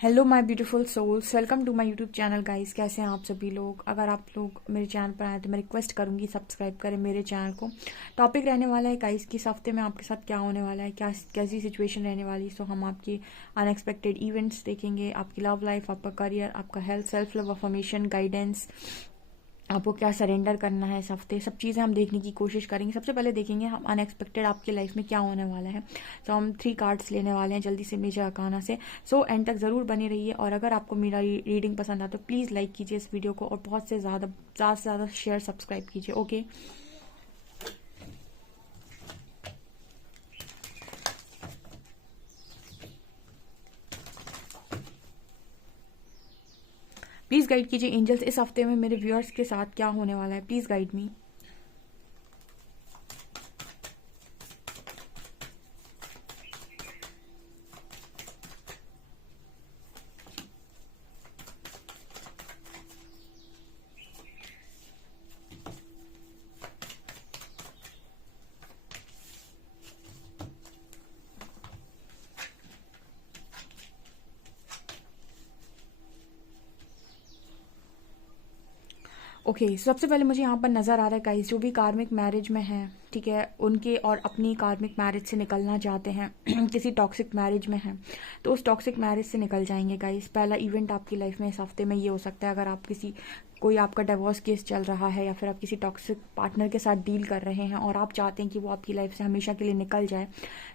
Hello my beautiful souls, welcome to my YouTube channel guys. कैसे हैं आप सभी लोग? अगर आप लोग मेरे चैनल पर आए तो मैं रिक्वेस्ट करूंगी सब्सक्राइब करें मेरे चैनल को। टॉपिक रहने वाला है गाइस कि इस हफ्ते में आपके साथ क्या होने वाला है, क्या कैसी सिचुएशन रहने वाली है। सो हम आपकी अनएक्सपेक्टेड इवेंट्स देखेंगे, आपकी लव लाइफ, आपका करियर, आपका health, self love, affirmation, guidance, आपको क्या सरेंडर करना है इस हफ्ते, सब चीज़ें हम देखने की कोशिश करेंगे। सबसे पहले देखेंगे हम अनएक्सपेक्टेड आपकी लाइफ में क्या होने वाला है। तो हम 3 कार्ड्स लेने वाले हैं जल्दी से मेजर अरकाना से। सो एंड तक ज़रूर बने रहिए और अगर आपको मेरा रीडिंग पसंद आता तो प्लीज़ लाइक कीजिए इस वीडियो को और बहुत से ज़्यादा शेयर सब्सक्राइब कीजिए। ओके, प्लीज़ गाइड कीजिए एंजल्स, इस हफ्ते में मेरे व्यूअर्स के साथ क्या होने वाला है। Please guide me. ओके, सबसे पहले मुझे यहाँ पर नज़र आ रहा है गाइस, जो भी कार्मिक मैरिज में हैं, ठीक है, उनके और अपनी कार्मिक मैरिज से निकलना चाहते हैं किसी टॉक्सिक मैरिज में हैं तो उस टॉक्सिक मैरिज से निकल जाएंगे गाइस। पहला इवेंट आपकी लाइफ में इस हफ्ते में ये हो सकता है। अगर आप कोई आपका डिवोर्स केस चल रहा है या फिर आप किसी टॉक्सिक पार्टनर के साथ डील कर रहे हैं और आप चाहते हैं कि वो आपकी लाइफ से हमेशा के लिए निकल जाए,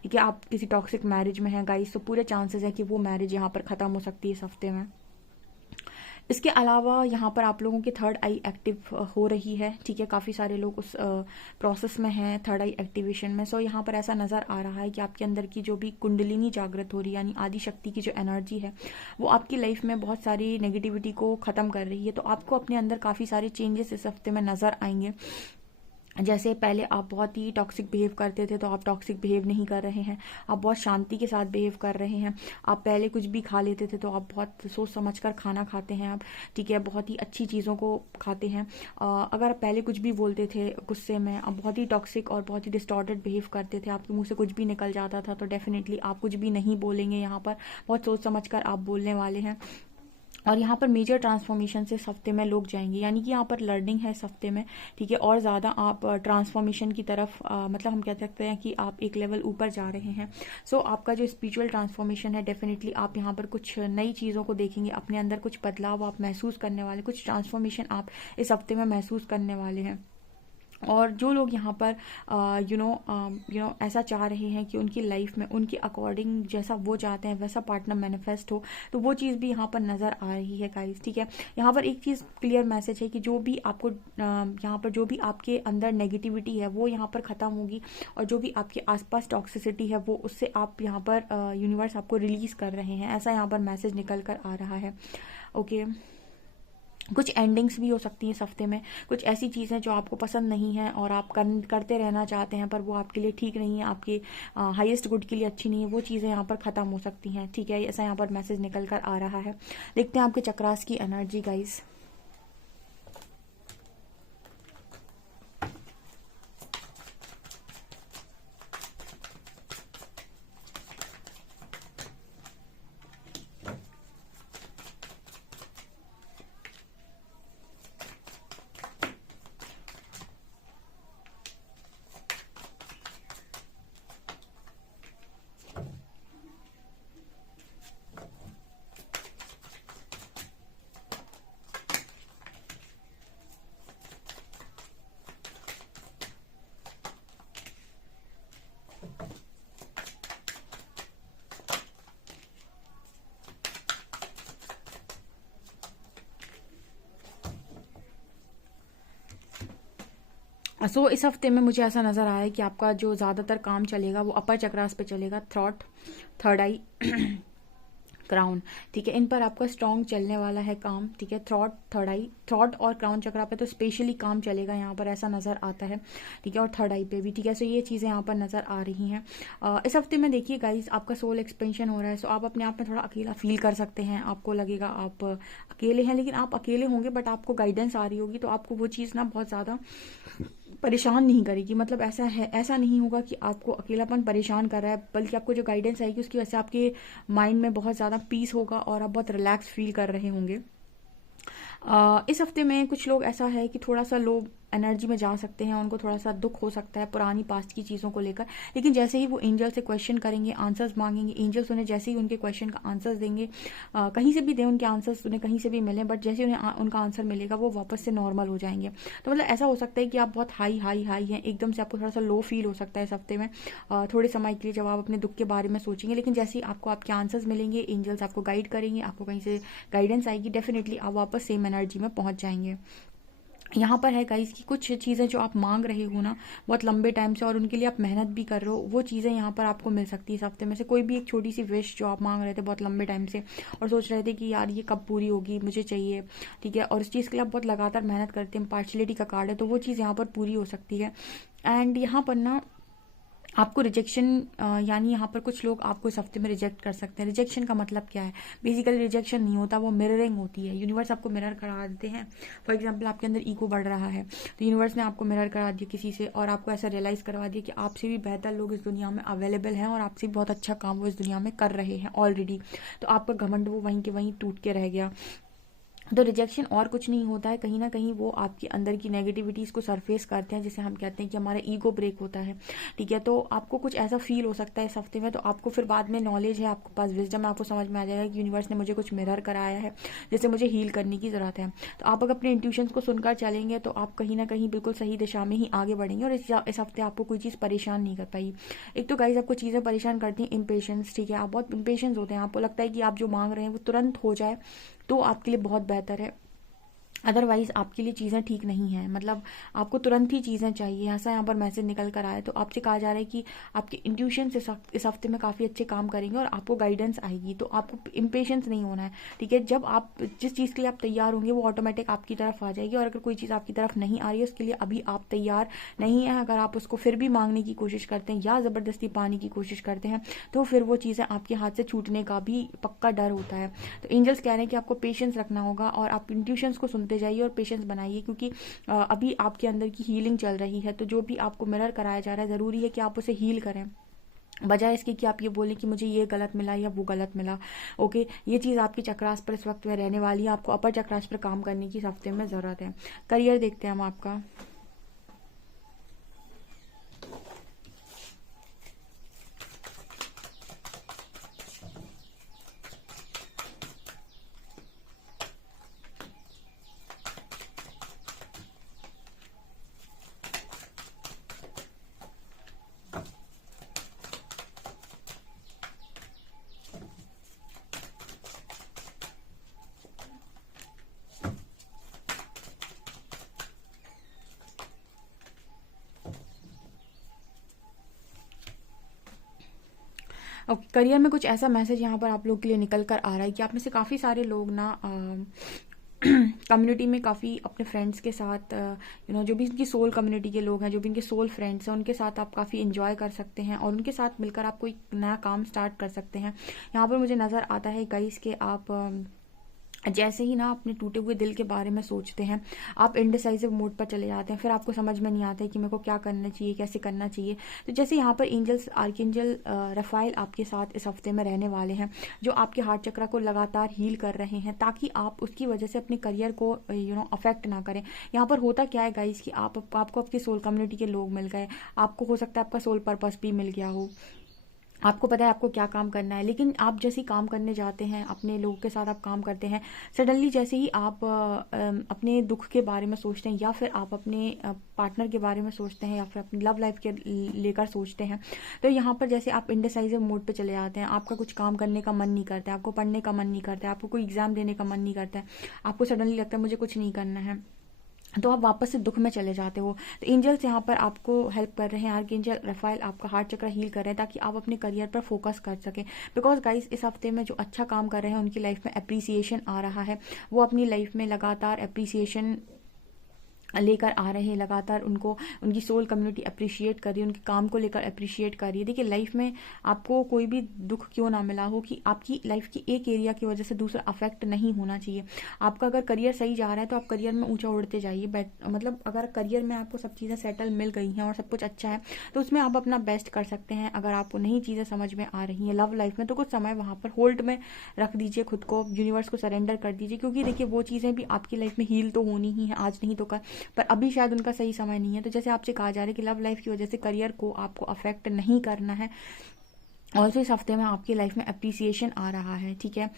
ठीक है, आप किसी टॉक्सिक मैरिज में हैं गाइस, तो पूरे चांसेस है कि वो मैरिज यहाँ पर ख़त्म हो सकती है इस हफ्ते में। इसके अलावा यहाँ पर आप लोगों की थर्ड आई एक्टिव हो रही है, ठीक है, काफ़ी सारे लोग उस प्रोसेस में हैं थर्ड आई एक्टिवेशन में। सो यहाँ पर ऐसा नज़र आ रहा है कि आपके अंदर की जो भी कुंडलिनी जागृत हो रही है, यानी आदि शक्ति की जो एनर्जी है, वो आपकी लाइफ में बहुत सारी नेगेटिविटी को ख़त्म कर रही है। तो आपको अपने अंदर काफ़ी सारे चेंजेस इस हफ्ते में नज़र आएंगे। जैसे पहले आप बहुत ही टॉक्सिक बिहेव करते थे तो आप टॉक्सिक बिहेव नहीं कर रहे हैं, आप बहुत शांति के साथ बिहेव कर रहे हैं। आप पहले कुछ भी खा लेते थे तो आप बहुत सोच समझ कर खाना खाते हैं आप, ठीक है, बहुत ही अच्छी चीज़ों को खाते हैं। अगर आप पहले कुछ भी बोलते थे गुस्से में, आप बहुत ही टॉक्सिक और बहुत ही डिस्टॉर्टेड बिहेव करते थे, आपके मुंह से कुछ भी निकल जाता था, तो डेफिनेटली आप कुछ भी नहीं बोलेंगे यहाँ पर, बहुत सोच समझ कर आप बोलने वाले हैं। और यहाँ पर मेजर ट्रांसफॉर्मेशन से इस हफ्ते में लोग जाएंगे, यानी कि यहाँ पर लर्निंग है इस हफ्ते में, ठीक है, और ज़्यादा आप ट्रांसफॉर्मेशन की तरफ मतलब हम कह सकते हैं कि आप एक लेवल ऊपर जा रहे हैं। सो आपका जो स्पिरिचुअल ट्रांसफॉर्मेशन है, डेफिनेटली आप यहाँ पर कुछ नई चीज़ों को देखेंगे, अपने अंदर कुछ बदलाव आप महसूस करने वाले, कुछ ट्रांसफॉर्मेशन आप इस हफ्ते में महसूस करने वाले हैं। और जो लोग यहाँ पर ऐसा चाह रहे हैं कि उनकी लाइफ में उनके अकॉर्डिंग जैसा वो चाहते हैं वैसा पार्टनर मैनिफेस्ट हो, तो वो चीज़ भी यहाँ पर नज़र आ रही है गाइस, ठीक है। यहाँ पर एक चीज़ क्लियर मैसेज है कि जो भी आपको यहाँ पर जो भी आपके अंदर नेगेटिविटी है वो यहाँ पर ख़त्म होगी, और जो भी आपके आसपास टॉक्सिसिटी है वो उससे आप यहाँ पर यूनिवर्स आपको रिलीज़ कर रहे हैं, ऐसा यहाँ पर मैसेज निकल कर आ रहा है। ओके, कुछ एंडिंग्स भी हो सकती हैं इस हफ्ते में, कुछ ऐसी चीज़ें जो आपको पसंद नहीं है और आप करते रहना चाहते हैं पर वो आपके लिए ठीक नहीं है, आपके हाईएस्ट गुड के लिए अच्छी नहीं है, वो चीज़ें यहाँ पर ख़त्म हो सकती हैं, ठीक है, ऐसा यहाँ पर मैसेज निकल कर आ रहा है। देखते हैं आपके चक्रास की एनर्जी गाइस। सो इस हफ्ते में मुझे ऐसा नज़र आ रहा है कि आपका जो ज़्यादातर काम चलेगा वो अपर चक्रास पे चलेगा, थ्रॉट, थर्ड आई, क्राउन, ठीक है, इन पर आपका स्ट्रॉन्ग चलने वाला है काम, ठीक है। थ्रॉट, थर्ड आई, थ्रॉट और क्राउन चक्रा पे तो स्पेशली काम चलेगा यहाँ पर, ऐसा नज़र आता है, ठीक है, और थर्ड आई पे भी, ठीक है। सो ये चीज़ें यहाँ पर नज़र आ रही हैं। इस हफ्ते में देखिए गाइस, आपका सोल एक्सपेंशन हो रहा है, सो आप अपने आप में थोड़ा अकेला फील कर सकते हैं, आपको लगेगा आप अकेले हैं, लेकिन आप अकेले होंगे बट आपको गाइडेंस आ रही होगी, तो आपको वो चीज़ ना बहुत ज़्यादा परेशान नहीं करेगी। मतलब ऐसा है, ऐसा नहीं होगा कि आपको अकेलापन परेशान कर रहा है, बल्कि आपको जो गाइडेंस आएगी उसकी वजह से आपके माइंड में बहुत ज़्यादा पीस होगा और आप बहुत रिलैक्स फील कर रहे होंगे। इस हफ्ते में कुछ लोग ऐसा है कि थोड़ा सा लो एनर्जी में जा सकते हैं, उनको थोड़ा सा दुख हो सकता है पुरानी पास्ट की चीज़ों को लेकर, लेकिन जैसे ही वो एंजल से क्वेश्चन करेंगे, आंसर्स मांगेंगे, एंजल्स उन्हें जैसे ही उनके क्वेश्चन का आंसर्स देंगे, कहीं से भी दें उनके आंसर्स, उन्हें कहीं से भी मिलें, बट जैसे उन्हें उनका आंसर मिलेगा वो वापस से नॉर्मल हो जाएंगे। तो मतलब ऐसा हो सकता है कि आप बहुत हाई हाई हाई हैं, एकदम से आपको थोड़ा सा लो फील हो सकता है इस हफ्ते में, थोड़े समय के लिए जब आप अपने दुख के बारे में सोचेंगे, लेकिन जैसे ही आपको आपके आंसर्स मिलेंगे, एंजल्स आपको गाइड करेंगे, आपको कहीं से गाइडेंस आएगी, डेफिनेटली आप वापस सेम एनर्जी में पहुंच जाएंगे। यहाँ पर है गाइस कि कुछ चीज़ें जो आप मांग रहे हो ना बहुत लंबे टाइम से, और उनके लिए आप मेहनत भी कर रहे हो, वो चीज़ें यहाँ पर आपको मिल सकती है इस हफ्ते में से। कोई भी एक छोटी सी विश जो आप मांग रहे थे बहुत लंबे टाइम से और सोच रहे थे कि यार ये कब पूरी होगी, मुझे चाहिए, ठीक है, और इस चीज़ के लिए आप बहुत लगातार मेहनत करते हैं, पार्शलिटी का कार्ड है, तो वो चीज़ यहाँ पर पूरी हो सकती है। एंड यहाँ पर ना आपको रिजेक्शन, यानी यहाँ पर कुछ लोग आपको इस हफ्ते में रिजेक्ट कर सकते हैं। रिजेक्शन का मतलब क्या है? बेसिकली रिजेक्शन नहीं होता, वो मिररिंग होती है। यूनिवर्स आपको मिरर करा देते हैं। फॉर एग्जांपल आपके अंदर ईगो बढ़ रहा है, तो यूनिवर्स ने आपको मिरर करा दिया किसी से, और आपको ऐसा रियलाइज करवा दिया कि आपसे भी बेहतर लोग इस दुनिया में अवेलेबल हैं और आपसे भी बहुत अच्छा काम वो इस दुनिया में कर रहे हैं ऑलरेडी। तो आपका घमंड वो वहीं के वहीं टूट के रह गया। तो रिजेक्शन और कुछ नहीं होता है, कहीं ना कहीं वो आपके अंदर की नेगेटिविटीज़ को सरफेस करते हैं, जिसे हम कहते हैं कि हमारा ईगो ब्रेक होता है, ठीक है। तो आपको कुछ ऐसा फील हो सकता है इस हफ्ते में, तो आपको फिर बाद में नॉलेज है, आपके पास विजडम है, आपको समझ में आ जाएगा कि यूनिवर्स ने मुझे कुछ मिरर कराया है जिससे मुझे हील करने की ज़रूरत है। तो आप अगर अपने इंट्यूशंस को सुनकर चलेंगे तो आप कहीं ना कहीं बिल्कुल सही दिशा में ही आगे बढ़ेंगे, और इस हफ्ते आपको कोई चीज़ परेशान नहीं कर पाई। एक तो गाइस आपको चीज़ें परेशान करती हैं इम्पेशंस, ठीक है, आप बहुत इम्पेशंस होते हैं, आपको लगता है कि आप जो मांग रहे हैं वो तुरंत हो जाए तो आपके लिए बहुत बेहतर है, अदरवाइज आपके लिए चीज़ें ठीक नहीं हैं। मतलब आपको तुरंत ही चीज़ें चाहिए, ऐसा यहाँ पर मैसेज निकल कर आया। तो आपसे कहा जा रहा है कि आपके इंट्यूशन से इस हफ्ते में काफ़ी अच्छे काम करेंगे और आपको गाइडेंस आएगी, तो आपको इम्पेशेंस नहीं होना है, ठीक है। जब आप जिस चीज़ के लिए आप तैयार होंगे वो ऑटोमेटिक आपकी तरफ आ जाएगी, और अगर कोई चीज़ आपकी तरफ नहीं आ रही है उसके लिए अभी आप तैयार नहीं है, अगर आप उसको फिर भी मांगने की कोशिश करते हैं या ज़बरदस्ती पाने की कोशिश करते हैं, तो फिर वो चीज़ें आपके हाथ से छूटने का भी पक्का डर होता है। तो एंजल्स कह रहे हैं कि आपको पेशेंस रखना होगा और आप इंट्यूशंस को सुनते जाइए और पेशेंस बनाइए, क्योंकि अभी आपके अंदर की हीलिंग चल रही है। तो जो भी आपको मिरर कराया जा रहा है ज़रूरी है कि आप उसे हील करें, बजाय इसके कि आप ये बोलें कि मुझे ये गलत मिला या वो गलत मिला। ओके, ये चीज़ आपकी चक्रास पर इस वक्त में रहने वाली है, आपको अपर चक्रास पर काम करने की इस हफ्ते में ज़रूरत है। करियर देखते हैं हम आपका। ओके, करियर में कुछ ऐसा मैसेज यहाँ पर आप लोग के लिए निकल कर आ रहा है कि आप में से काफ़ी सारे लोग ना कम्युनिटी में काफ़ी अपने फ्रेंड्स के साथ, जो भी इनकी सोल कम्युनिटी के लोग हैं, जो भी इनके सोल फ्रेंड्स हैं, उनके साथ आप काफ़ी इंजॉय कर सकते हैं और उनके साथ मिलकर आप कोई नया काम स्टार्ट कर सकते हैं। यहाँ पर मुझे नज़र आता है गाइस कि आप जैसे ही ना अपने टूटे हुए दिल के बारे में सोचते हैं, आप इनडिसाइसिव मोड पर चले जाते हैं, फिर आपको समझ में नहीं आता है कि मेरे को क्या करना चाहिए, कैसे करना चाहिए। तो जैसे यहाँ पर एंजल्स, आर्कएंजल रफाइल आपके साथ इस हफ्ते में रहने वाले हैं, जो आपके हार्ट चक्र को लगातार हील कर रहे हैं, ताकि आप उसकी वजह से अपने करियर को अफेक्ट ना करें। यहाँ पर होता क्या है गाइस कि आपको आपकी सोल कम्युनिटी के लोग मिल गए, आपको हो सकता है आपका सोल पर्पस भी मिल गया हो, आपको पता है आपको क्या काम करना है, लेकिन आप जैसे ही काम करने जाते हैं, अपने लोगों के साथ आप काम करते हैं, सडनली जैसे ही आप अपने दुख के बारे में सोचते हैं, या फिर आप अपने पार्टनर के बारे में सोचते हैं, या फिर अपनी लव लाइफ के लेकर सोचते हैं, तो यहाँ पर जैसे आप इंडिसाइजिव मोड पे चले जाते हैं, आपका कुछ काम करने का मन नहीं करता है, आपको पढ़ने का मन नहीं करता है, आपको कोई एग्जाम देने का मन नहीं करता है, आपको सडनली लगता है मुझे कुछ नहीं करना है, तो आप वापस से दुख में चले जाते हो। तो एंजल्स यहाँ पर आपको हेल्प कर रहे हैं, आर्कएंजल रफाइल आपका हार्ट चक्र हील कर रहे हैं, ताकि आप अपने करियर पर फोकस कर सकें। बिकॉज गाइस इस हफ्ते में जो अच्छा काम कर रहे हैं उनकी लाइफ में अप्रिसिएशन आ रहा है, वो अपनी लाइफ में लगातार अप्रिसिएशन लेकर आ रहे हैं, लगातार उनको उनकी सोल कम्युनिटी अप्रिशिएट कर रही है, उनके काम को लेकर अप्रिशिएट कर रही है। देखिए लाइफ में आपको कोई भी दुख क्यों ना मिला हो कि आपकी लाइफ की एक एरिया की वजह से दूसरा अफेक्ट नहीं होना चाहिए। आपका अगर करियर सही जा रहा है तो आप करियर में ऊंचा उड़ते जाइए। मतलब अगर करियर में आपको सब चीज़ें सेटल मिल गई हैं और सब कुछ अच्छा है तो उसमें आप अपना बेस्ट कर सकते हैं। अगर आपको नई चीज़ें समझ में आ रही हैं लव लाइफ में तो कुछ समय वहाँ पर होल्ड में रख दीजिए, खुद को यूनिवर्स को सरेंडर कर दीजिए, क्योंकि देखिए वो चीज़ें भी आपकी लाइफ में हील तो होनी ही है, आज नहीं तो कल, पर अभी शायद उनका सही समय नहीं है। तो जैसे आपसे कहा जा रहा है कि लव लाइफ की वजह से करियर को आपको अफेक्ट नहीं करना है। ऑल्सो इस हफ्ते में आपकी लाइफ में अप्रिसिएशन आ रहा है, ठीक है।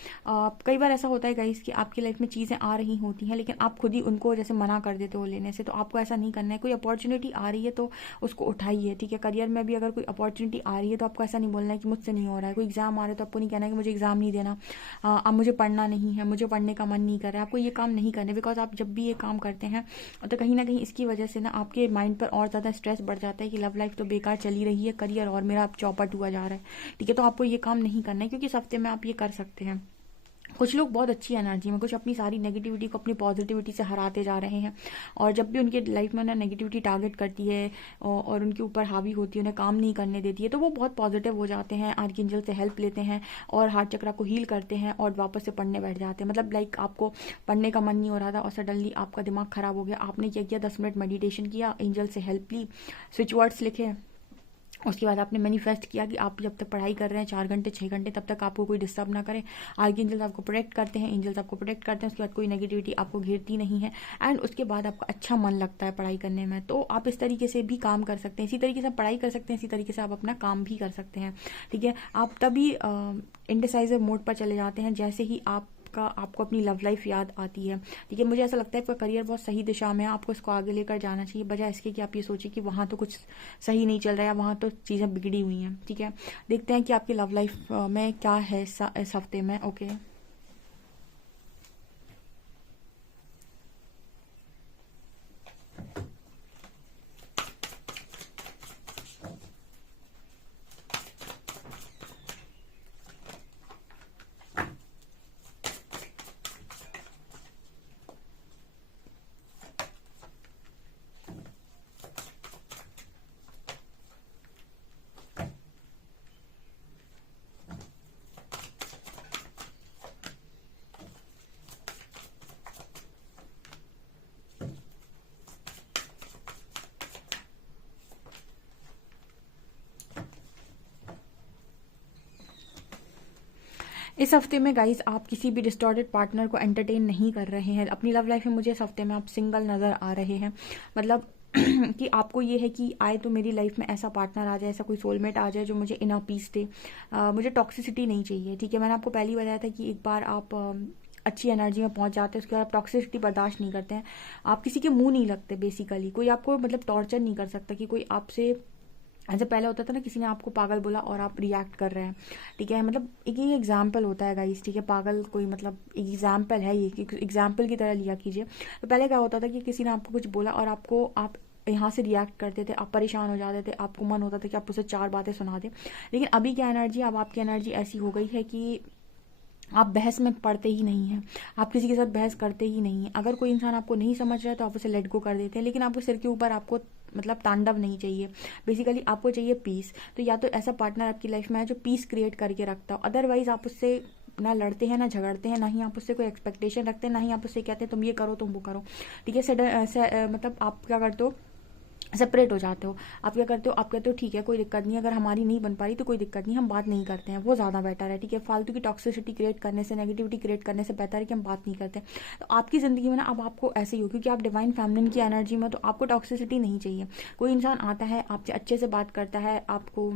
कई बार ऐसा होता है गाइस कि आपकी लाइफ में चीज़ें आ रही होती हैं लेकिन आप खुद ही उनको जैसे मना कर देते हो लेने से, तो आपको ऐसा नहीं करना है। कोई अपॉर्चुनिटी आ रही है तो उसको उठाइए, ठीक है। करियर में भी अगर कोई अपॉर्चुनिटी आ रही है तो आपको ऐसा नहीं बोलना है कि मुझसे नहीं हो रहा है। कोई एग्जाम आ रहा है तो आपको नहीं कहना है कि मुझे एग्जाम नहीं देना, अब मुझे पढ़ना नहीं है, मुझे पढ़ने का मन नहीं कर रहा है। आपको ये काम नहीं करना, बिकॉज आप जब भी ये काम करते हैं तो कहीं ना कहीं इसकी वजह से ना आपके माइंड पर और ज़्यादा स्ट्रेस बढ़ जाता है कि लव लाइफ तो बेकार चली रही है, करियर और मेरा चौपट हुआ जा रहा है, ठीक है। तो आपको ये काम नहीं करना है क्योंकि इस हफ्ते में आप ये कर सकते हैं। कुछ लोग बहुत अच्छी एनर्जी में, कुछ अपनी सारी नेगेटिविटी को अपनी पॉजिटिविटी से हराते जा रहे हैं, और जब भी उनके लाइफ में ना नेगेटिविटी टारगेट करती है और उनके ऊपर हावी होती है, उन्हें काम नहीं करने देती है, तो वो बहुत पॉजिटिव हो जाते हैं, आर्कएंजल से हेल्प लेते हैं और हार्ट चक्रा को हील करते हैं और वापस से पढ़ने बैठ जाते हैं। मतलब लाइक आपको पढ़ने का मन नहीं हो रहा था और सडनली आपका दिमाग खराब हो गया, आपने क्या किया, 10 मिनट मेडिटेशन किया, एंजल से हेल्प ली, स्विच वर्ड्स लिखे, उसके बाद आपने मैनिफेस्ट किया कि आप जब तक पढ़ाई कर रहे हैं 4 घंटे 6 घंटे तब तक आपको कोई डिस्टर्ब ना करे। आर्कएंजल्स आपको प्रोटेक्ट करते हैं, एंजल्स आपको प्रोटेक्ट करते हैं, उसके बाद कोई नेगेटिविटी आपको घेरती नहीं है, एंड उसके बाद आपका अच्छा मन लगता है पढ़ाई करने में। तो आप इस तरीके से भी काम कर सकते हैं, इसी तरीके से आप पढ़ाई कर सकते हैं, इसी तरीके से आप अपना काम भी कर सकते हैं, ठीक है। आप तभी इंडिसाइसिव मोड पर चले जाते हैं जैसे ही आपको अपनी लव लाइफ याद आती है, ठीक है। मुझे ऐसा लगता है आपका करियर बहुत सही दिशा में है, आपको इसको आगे लेकर जाना चाहिए, बजाय इसके कि आप ये सोचिए कि वहाँ तो कुछ सही नहीं चल रहा है, वहाँ तो चीज़ें बिगड़ी हुई हैं, ठीक है। देखते हैं कि आपकी लव लाइफ में क्या है इस हफ्ते में। ओके, इस हफ्ते में गाइस आप किसी भी डिस्टॉर्टेड पार्टनर को एंटरटेन नहीं कर रहे हैं अपनी लव लाइफ में। मुझे इस हफ्ते में आप सिंगल नज़र आ रहे हैं, मतलब कि आपको ये है कि आए तो मेरी लाइफ में ऐसा पार्टनर आ जाए, ऐसा कोई सोलमेट आ जाए जो मुझे इनर पीस दे, मुझे टॉक्सिसिटी नहीं चाहिए, ठीक है। मैंने आपको पहले ही बताया था कि एक बार आप अच्छी एनर्जी में पहुंच जाते हैं उसके बाद आप टॉक्सिसिटी बर्दाश्त नहीं करते हैं, आप किसी के मुंह नहीं लगते, बेसिकली कोई आपको मतलब टॉर्चर नहीं कर सकता कि कोई आपसे, ऐसे पहले होता था ना किसी ने आपको पागल बोला और आप रिएक्ट कर रहे हैं, ठीक है। मतलब एक ये एग्जाम्पल होता है गाइस, ठीक है। पागल कोई मतलब एग्जाम्पल है, ये एग्जाम्पल की तरह लिया कीजिए। तो पहले क्या होता था कि किसी ने आपको कुछ बोला और आप यहाँ से रिएक्ट करते थे, आप परेशान हो जाते थे, आपको मन होता था कि आप उसे 4 बातें सुना दें। लेकिन अभी क्या एनर्जी, अब आपकी एनर्जी ऐसी हो गई है कि आप बहस में पड़ते ही नहीं हैं, आप किसी के साथ बहस करते ही नहीं हैं। अगर कोई इंसान आपको नहीं समझ रहा है तो आप उसे लेट गो कर देते हैं, लेकिन आपको सिर के ऊपर आपको मतलब तांडव नहीं चाहिए, बेसिकली आपको चाहिए पीस। तो या तो ऐसा पार्टनर आपकी लाइफ में है जो पीस क्रिएट करके रखता हो, अदरवाइज आप उससे ना लड़ते हैं ना झगड़ते हैं, ना ही आप उससे कोई एक्सपेक्टेशन रखते हैं, ना ही आप उससे कहते हैं तुम ये करो तुम वो करो, ठीक है। मतलब आप क्या करते हो, सेपरेट हो जाते हो। आप क्या करते हो, आप कहते हो ठीक है कोई दिक्कत नहीं, अगर हमारी नहीं बन पा रही तो कोई दिक्कत नहीं, हम बात नहीं करते हैं, वो ज़्यादा बेटर है, ठीक है। फालतू की टॉक्सिसिटी क्रिएट करने से, नेगेटिविटी क्रिएट करने से बेहतर है कि हम बात नहीं करते। तो आपकी ज़िंदगी में ना अब आपको ऐसे ही हो, क्योंकि आप डिवाइन फेमिनिन की एनर्जी में, तो आपको टॉक्सिसिटी नहीं चाहिए। कोई इंसान आता है आपसे अच्छे से बात करता है, आपको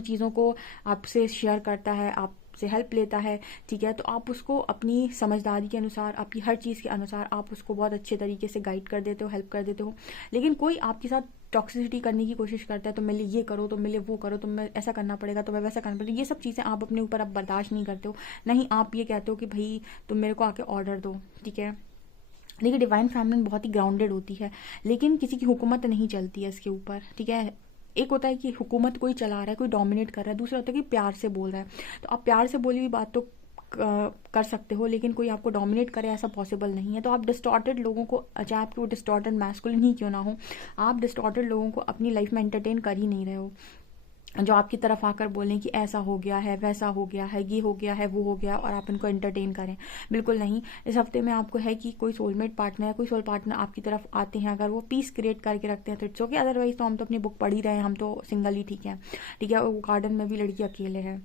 चीज़ों को आपसे शेयर करता है, आपसे हेल्प लेता है, ठीक है। तो आप उसको अपनी समझदारी के अनुसार, आपकी हर चीज़ के अनुसार आप उसको बहुत अच्छे तरीके से गाइड कर देते हो, हेल्प कर देते हो। लेकिन कोई आपके साथ टॉक्सिसिटी करने की कोशिश करता है, तो मेरे लिए ये करो, तो मेरे लिए वो करो, तो मैं ऐसा करना पड़ेगा, तो मैं वैसा करना पड़ेगा, ये सब चीज़ें आप अपने ऊपर अब बर्दाश्त नहीं करते हो। नहीं, आप ये कहते हो कि भाई तुम मेरे को आके ऑर्डर दो, ठीक है। देखिए डिवाइन फैमिली बहुत ही ग्राउंडेड होती है, लेकिन किसी की हुकूमत नहीं चलती है इसके ऊपर, ठीक है। एक होता है कि हुकूमत कोई चला रहा है, कोई डोमिनेट कर रहा है, दूसरा होता है कि प्यार से बोल रहा है। तो आप प्यार से बोली हुई बात तो कर सकते हो, लेकिन कोई आपको डोमिनेट करे ऐसा पॉसिबल नहीं है। तो आप डिस्टॉर्टेड लोगों को, चाहे आपके वो डिस्टॉर्टेड मैस्कुलिन ही क्यों ना हो, आप डिस्टॉर्टेड लोगों को अपनी लाइफ में एंटरटेन कर ही नहीं रहे हो, जो आपकी तरफ आकर बोलें कि ऐसा हो गया है, वैसा हो गया है, ये हो गया है, वो हो गया, और आप इनको एंटरटेन करें। बिल्कुल नहीं। इस हफ्ते में आपको है कि कोई सोलमेट पार्टनर या कोई सोल पार्टनर आपकी तरफ आते हैं, अगर वो पीस क्रिएट करके रखते हैं तो इट्स ओके, अदरवाइज तो हम तो अपनी बुक पढ़ ही रहे हैं, हम तो सिंगल ही ठीक है। ठीक है, वो गार्डन में भी लड़की अकेले है,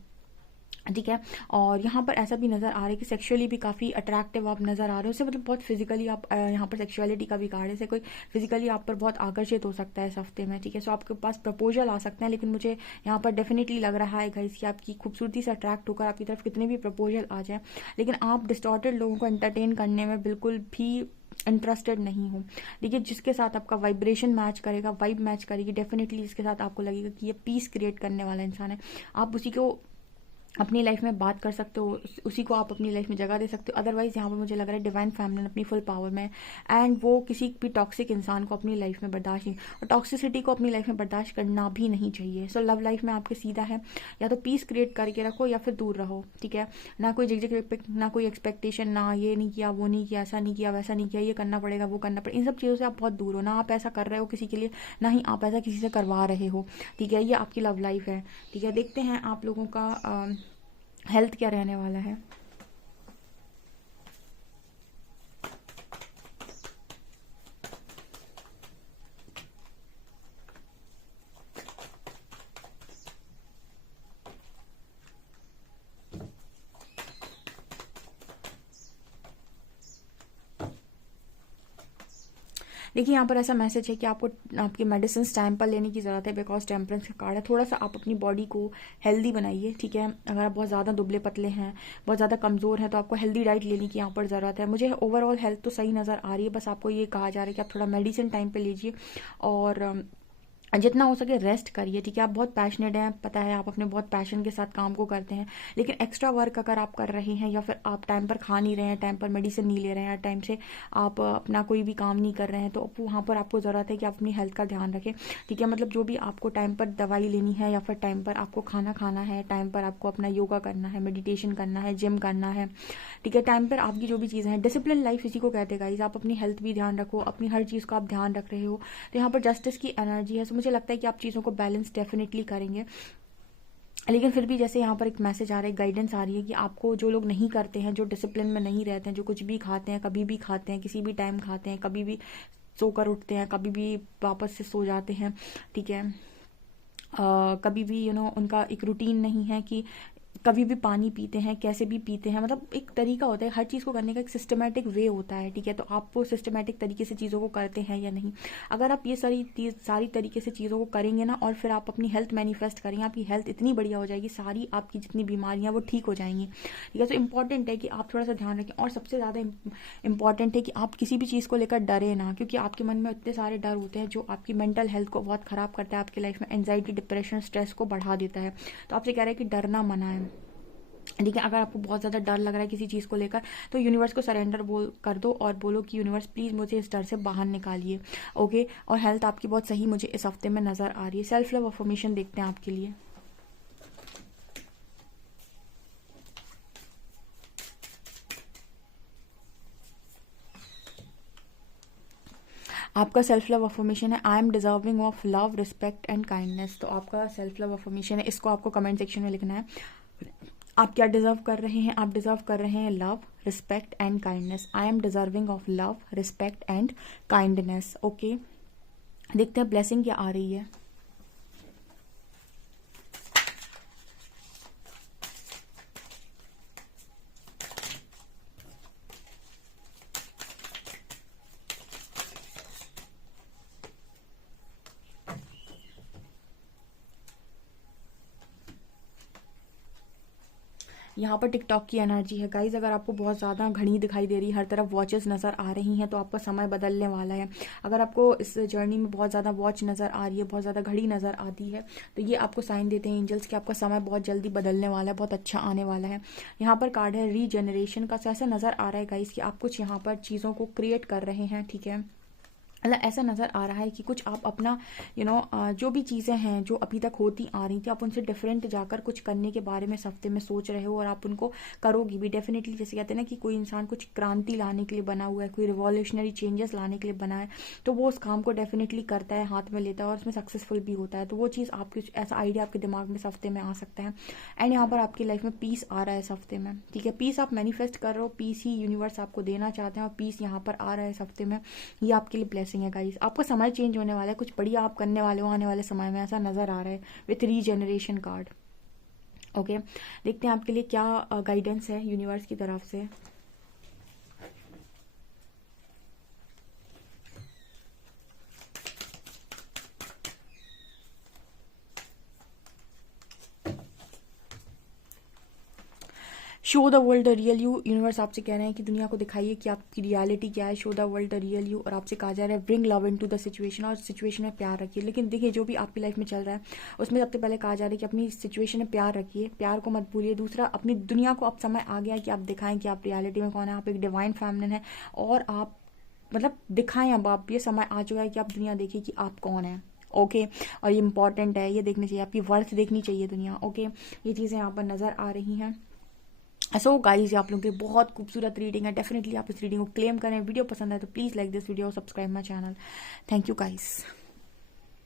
ठीक है। और यहाँ पर ऐसा भी नज़र आ रहा है कि सेक्सुअली भी काफ़ी अट्रैक्टिव आप नज़र आ रहे हो, उससे मतलब बहुत फिजिकली आप यहाँ पर सेक्सुअलिटी का भी कार्ड है, से कोई फिजिकली आप पर बहुत आकर्षित हो सकता है इस हफ्ते में, ठीक है। सो आपके पास प्रपोजल आ सकते हैं, लेकिन मुझे यहाँ पर डेफिनेटली लग रहा है गाइस कि आपकी खूबसूरती से अट्रैक्ट होकर आपकी तरफ कितने भी प्रपोजल आ जाए, लेकिन आप डिस्टॉर्टेड लोगों को एंटरटेन करने में बिल्कुल भी इंटरेस्टेड नहीं हो। देखिए, जिसके साथ आपका वाइब्रेशन मैच करेगा, वाइब मैच करेगी, डेफिनेटली जिसके साथ आपको लगेगा कि ये पीस क्रिएट करने वाला इंसान है, आप उसी को अपनी लाइफ में बात कर सकते हो, उसी को आप अपनी लाइफ में जगह दे सकते हो। अदरवाइज यहाँ पर मुझे लग रहा है डिवाइन फैमिली अपनी फुल पावर में, एंड वो किसी भी टॉक्सिक इंसान को अपनी लाइफ में बर्दाश्त नहीं, और टॉक्सिसिटी को अपनी लाइफ में बर्दाश्त करना भी नहीं चाहिए। सो लव लाइफ में आपके सीधा है, या तो पीस क्रिएट करके रखो या फिर दूर रहो, ठीक है। ना कोई झिझक, ना कोई एक्सपेक्टेशन, ना ये नहीं किया, वो नहीं किया, ऐसा नहीं किया, वैसा नहीं किया, ये करना पड़ेगा, वो करना पड़ेगा, इन सब चीज़ों से आप बहुत दूर हो। ना आप ऐसा कर रहे हो किसी के लिए, ना ही आप ऐसा किसी से करवा रहे हो, ठीक है। ये आपकी लव लाइफ है, ठीक है। देखते हैं आप लोगों का हेल्थ क्या रहने वाला है। देखिए, यहाँ पर ऐसा मैसेज है कि आपको आपकी मेडिसिन टाइम पर लेने की ज़रूरत है, बिकॉज टेम्परेंस का कार्ड है। थोड़ा सा आप अपनी बॉडी को हेल्दी बनाइए, ठीक है। अगर आप बहुत ज़्यादा दुबले पतले हैं, बहुत ज़्यादा कमज़ोर हैं, तो आपको हेल्दी डाइट लेने की यहाँ पर ज़रूरत है। मुझे ओवरऑल हेल्थ तो सही नज़र आ रही है, बस आपको ये कहा जा रहा है कि आप थोड़ा मेडिसिन टाइम पर लीजिए, और जितना हो सके रेस्ट करिए, ठीक है। आप बहुत पैशनेट हैं, पता है, आप अपने बहुत पैशन के साथ काम को करते हैं, लेकिन एक्स्ट्रा वर्क अगर आप कर रहे हैं, या फिर आप टाइम पर खा नहीं रहे हैं, टाइम पर मेडिसिन नहीं ले रहे हैं, टाइम से आप अपना कोई भी काम नहीं कर रहे हैं, तो वहाँ पर आपको ज़रूरत है कि आप अपनी हेल्थ का ध्यान रखें, ठीक है। मतलब जो भी आपको टाइम पर दवाई लेनी है, या फिर टाइम पर आपको खाना खाना है, टाइम पर आपको अपना योगा करना है, मेडिटेशन करना है, जिम करना है, ठीक है। टाइम पर आपकी जो भी चीज़ें हैं, डिसिप्लिन लाइफ इसी को कहते हैं गाइस। आप अपनी हेल्थ भी ध्यान रखो, अपनी हर चीज़ को आप ध्यान रख रहे हो, तो यहाँ पर जस्टिस की एनर्जी है। तो मुझे लगता है कि आप चीज़ों को बैलेंस डेफिनेटली करेंगे, लेकिन फिर भी जैसे यहाँ पर एक मैसेज आ रहा है, गाइडेंस आ रही है कि आपको जो लोग नहीं करते हैं, जो डिसिप्लिन में नहीं रहते हैं, जो कुछ भी खाते हैं, कभी भी खाते हैं, किसी भी टाइम खाते हैं, कभी भी सोकर उठते हैं, कभी भी वापस से सो जाते हैं, ठीक है। कभी भी उनका एक रूटीन नहीं है कि कभी भी पानी पीते हैं, कैसे भी पीते हैं, मतलब एक तरीका होता है हर चीज़ को करने का, एक सिस्टमेटिक वे होता है, ठीक है। तो आप वो सिस्टमेटिक तरीके से चीज़ों को करते हैं या नहीं। अगर आप ये सारी तरीके से चीज़ों को करेंगे ना, और फिर आप अपनी हेल्थ मैनिफेस्ट करेंगे, आपकी हेल्थ इतनी बढ़िया हो जाएगी, सारी आपकी जितनी बीमारियां वो ठीक हो जाएंगी, ठीक है। तो इंपॉर्टेंट है कि आप थोड़ा सा ध्यान रखें, और सबसे ज़्यादा इंपॉर्टेंट है कि आप किसी भी चीज़ को लेकर डरे ना, क्योंकि आपके मन में इतने सारे डर होते हैं जो आपकी मेंटल हेल्थ को बहुत ख़राब करता है, आपकी लाइफ में एंजाइटी, डिप्रेशन, स्ट्रेस को बढ़ा देता है। तो आपसे कह रहे हैं कि डरना मना है, ठीक है। अगर आपको बहुत ज़्यादा डर लग रहा है किसी चीज़ को लेकर, तो यूनिवर्स को सरेंडर कर दो, और बोलो कि यूनिवर्स प्लीज़ मुझे इस डर से बाहर निकालिए, ओके। और हेल्थ आपकी बहुत सही मुझे इस हफ्ते में नज़र आ रही है। सेल्फ लव अफर्मेशन देखते हैं आपके लिए। आपका सेल्फ लव अफर्मेशन है, I am deserving of love, respect and kindness. तो आपका सेल्फ लव अफर्मेशन है, इसको आपको कमेंट सेक्शन में लिखना है। आप क्या डिजर्व कर रहे हैं? आप डिजर्व कर रहे हैं love, respect and kindness. I am deserving of love, respect and kindness, okay. देखते हैं ब्लेसिंग क्या आ रही है। यहाँ पर टिकटॉक की एनर्जी है गाइज। अगर आपको बहुत ज़्यादा घड़ी दिखाई दे रही है, हर तरफ वॉचेस नज़र आ रही हैं, तो आपका समय बदलने वाला है। अगर आपको इस जर्नी में बहुत ज़्यादा वॉच नज़र आ रही है, बहुत ज़्यादा घड़ी नज़र आती है, तो ये आपको साइन देते हैं एंजल्स कि आपका समय बहुत जल्दी बदलने वाला है, बहुत अच्छा आने वाला है। यहाँ पर कार्ड है रीजनरेशन का। ऐसा नज़र आ रहा है गाइज कि आप कुछ यहाँ पर चीज़ों को क्रिएट कर रहे हैं, ठीक है। मतलब ऐसा नज़र आ रहा है कि कुछ आप अपना जो भी चीज़ें हैं जो अभी तक होती आ रही थी, आप उनसे डिफरेंट जाकर कुछ करने के बारे में इस हफ्ते में सोच रहे हो, और आप उनको करोगी भी डेफिनेटली। जैसे कहते हैं ना कि कोई इंसान कुछ क्रांति लाने के लिए बना हुआ है, कोई रिवॉल्यूशनरी चेंजेस लाने के लिए बना है, तो वो उस काम को डेफिनेटली करता है, हाथ में लेता है, और उसमें सक्सेसफुल भी होता है। तो वो चीज़ आपकी, ऐसा आइडिया आपके दिमाग में इस हफ्ते में आ सकता है। एंड यहाँ पर आपकी लाइफ में पीस आ रहा है इस हफ्ते में, ठीक है। पीस आप मैनिफेस्ट कर रहे हो, पीस ही यूनिवर्स आपको देना चाहते हैं, और पीस यहाँ पर आ रहा है इस हफ्ते में। ये आपके लिए ब्लेसिंग है गाइस। आपका समय चेंज होने वाला है, कुछ बढ़िया आप करने वाले हो आने वाले समय में, ऐसा नज़र आ रहा है विथ रीजनरेशन कार्ड। ओके, देखते हैं आपके लिए क्या गाइडेंस है यूनिवर्स की तरफ से। Show the world the real you, universe आपसे कह रहे हैं कि दुनिया को दिखाइए कि आपकी रियलिटी क्या है। Show the world the real you, और आपसे कहा जा रहा है bring love into the situation, और सिचुएशन में प्यार रखिए। लेकिन देखिए, जो भी आपकी लाइफ में चल रहा है उसमें सबसे पहले कहा जा रहा है कि अपनी सिचुएशन में प्यार रखिए, प्यार को मत भूलिए। दूसरा, अपनी दुनिया को अब समय आ गया है कि आप दिखाएं कि आप रियलिटी में कौन है, आप एक डिवाइन फेमिनिन है, और आप मतलब दिखाएं, अब आप, ये समय आ चुका है कि आप दुनिया देखिए कि आप कौन है। ओके, और ये इंपॉर्टेंट है, ये देखनी चाहिए, आपकी वर्थ देखनी चाहिए दुनिया। ओके, ये चीज़ें यहाँ पर नज़र आ रही हैं। सो गाइज, आप लोगों की बहुत खूबसूरत रीडिंग है, डेफिनेटली आप इस रीडिंग को क्लेम करें। वीडियो पसंद है तो please like this video, subscribe my channel. Thank you guys.